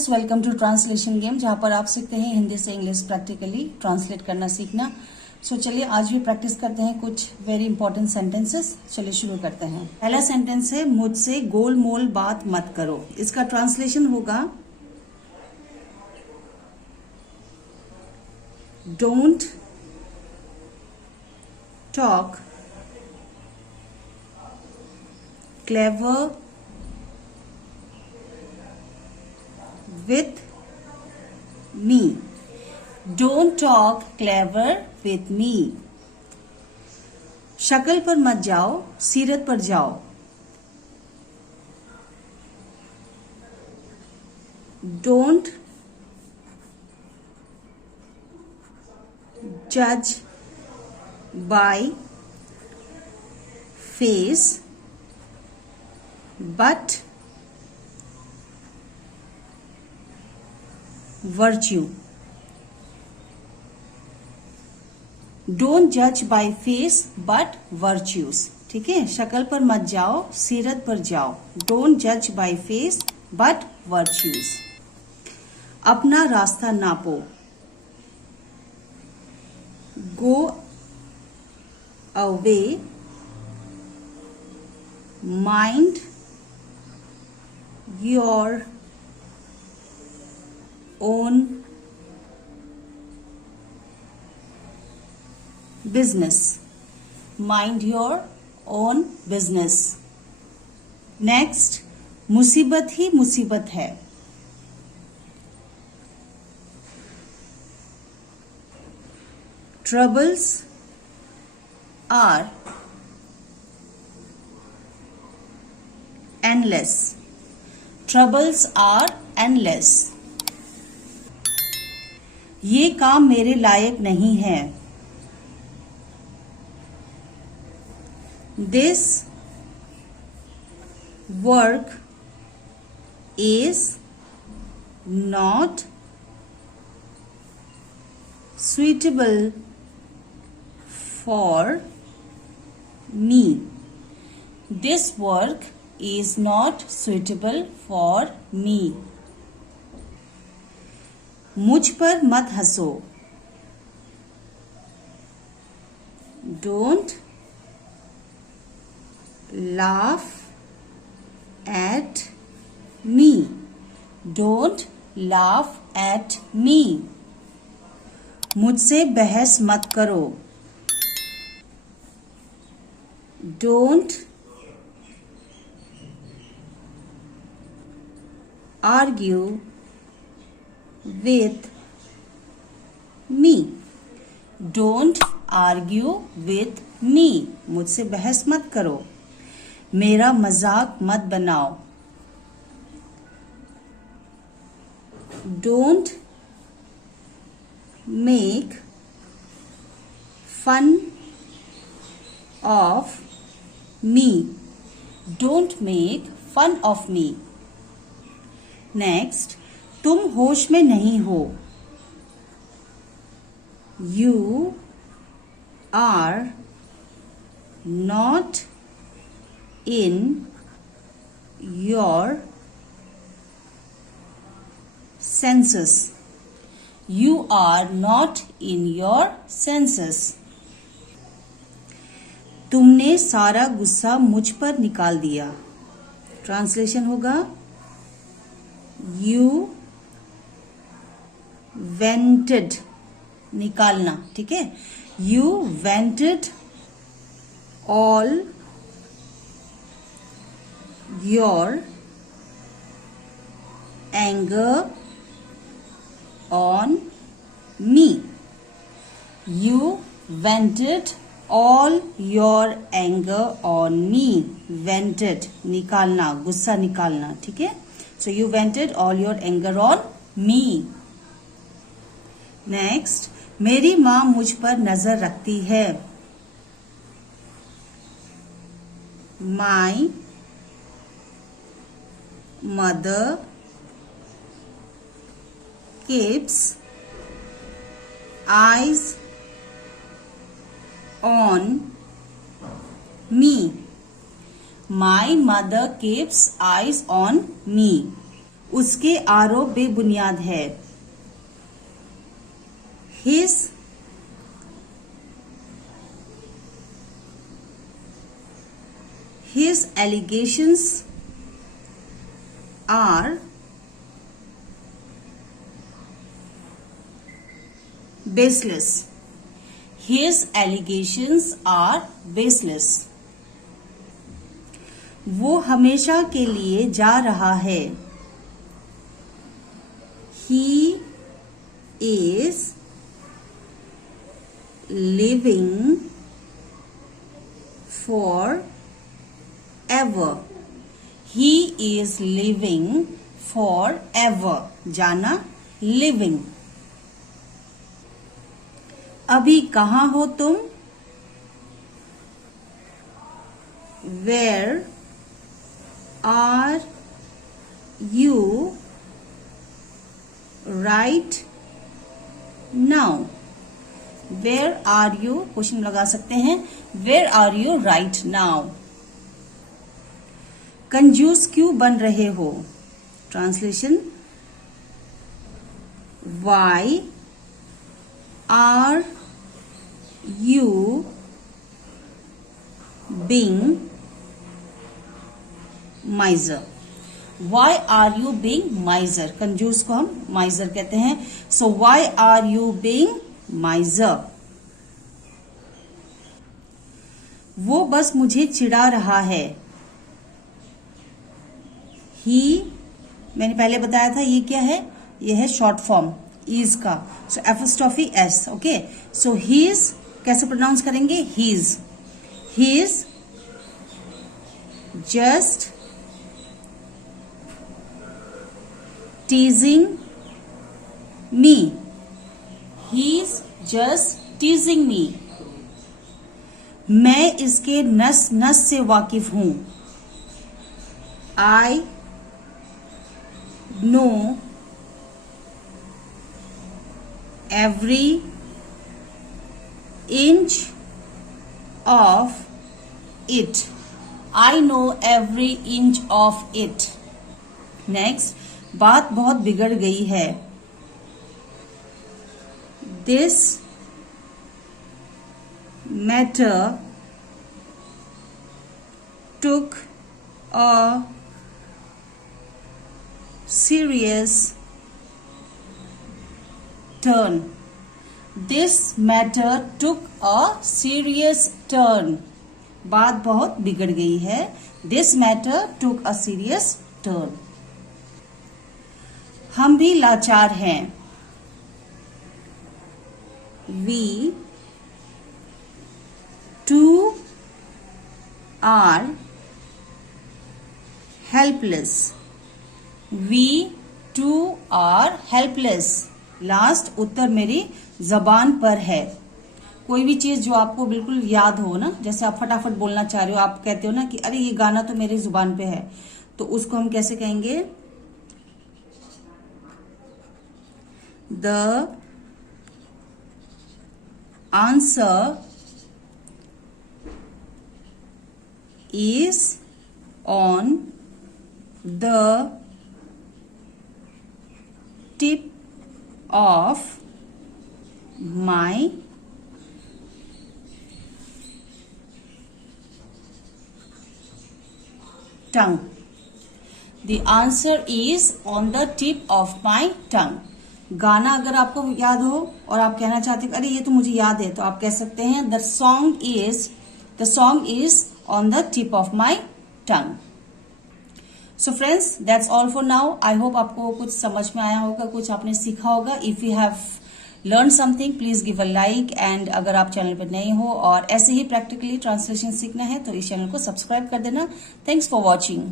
Friends, welcome to translation game, जहां पर आप सीखते हैं हिंदी से इंग्लिश प्रैक्टिकली ट्रांसलेट करना सीखना। चलिए आज भी प्रैक्टिस करते हैं कुछ वेरी इंपॉर्टेंट सेंटेंसेस। चलिए शुरू करते हैं। पहला सेंटेंस है, मुझसे गोल मोल बात मत करो। इसका ट्रांसलेशन होगा, don't talk clever with me. Don't talk clever with me. शक्ल पर मत जाओ, सीरत पर जाओ। Don't judge by face, but virtue. Don't judge by face but virtues. ठीक है, शक्ल पर मत जाओ, सीरत पर जाओ। Don't judge by face but virtues. अपना रास्ता नापो, go away, mind your own business. Mind your own business. Next, मुसीबत ही मुसीबत है। Troubles are endless. Troubles are endless. ये काम मेरे लायक नहीं है। This work is not suitable for me. This work is not suitable for me. मुझ पर मत हंसो, don't laugh at me. Don't laugh at me. मुझसे बहस मत करो, don't argue with me. Don't argue with me. मुझसे बहस मत करो। मेरा मजाक मत बनाओ, don't make fun of me. Don't make fun of me. Next, तुम होश में नहीं हो, you are not in your senses. You are not in your senses. तुमने सारा गुस्सा मुझ पर निकाल दिया। ट्रांसलेशन होगा, You vented, निकालना, ठीक है। You vented all your anger on me. You vented all your anger on me. Vented, निकालना, गुस्सा निकालना, ठीक है। So you vented all your anger on me. Next, मेरी माँ मुझ पर नजर रखती है। My mother keeps eyes on me. My mother keeps eyes on me. उसके आरोप बेबुनियाद है। His allegations are baseless. His allegations are baseless. वो हमेशा के लिए जा रहा है। He is living forever. He is living forever. जाना living. अभी कहाँ हो तुम? Where are you right now? Where are you? Question लगा सकते हैं। Where are you right now? कंजूस क्यों बन रहे हो? Translation, Why are you being miser? Why are you being miser? कंजूस को हम miser कहते हैं। So why are you being miser? वो बस मुझे चिढ़ा रहा है। He, मैंने पहले बताया था ये क्या है, ये है शॉर्ट फॉर्म is का। सो एपोस्ट्रोफी s, ओके। सो his कैसे प्रोनाउंस करेंगे? his just teasing me. He's just teasing me. मैं इसके नस नस से वाकिफ हूं। I know every inch of it. I know every inch of it. Next, बात बहुत बिगड़ गई है। This matter took a serious turn. This matter took a serious turn. बात बहुत बिगड़ गई है। This matter took a serious turn. हम भी लाचार हैं। We too are helpless. We too are helpless. Last उत्तर मेरी जबान पर है। कोई भी चीज जो आपको बिल्कुल याद हो ना, जैसे आप फटाफट बोलना चाह रहे हो, आप कहते हो ना कि अरे ये गाना तो मेरी जुबान पे है, तो उसको हम कैसे कहेंगे? The answer is on the tip of my tongue. The answer is on the tip of my tongue. गाना अगर आपको याद हो और आप कहना चाहते हैं अरे ये तो मुझे याद है, तो आप कह सकते हैं the song is on the tip of my tongue. So friends, that's all for now. I hope आपको कुछ समझ में आया होगा, कुछ आपने सीखा होगा। If you have learn something please give a like, and अगर आप चैनल पर नए हो और ऐसे ही प्रैक्टिकली ट्रांसलेशन सीखना है तो इस चैनल को सब्सक्राइब कर देना। Thanks for watching.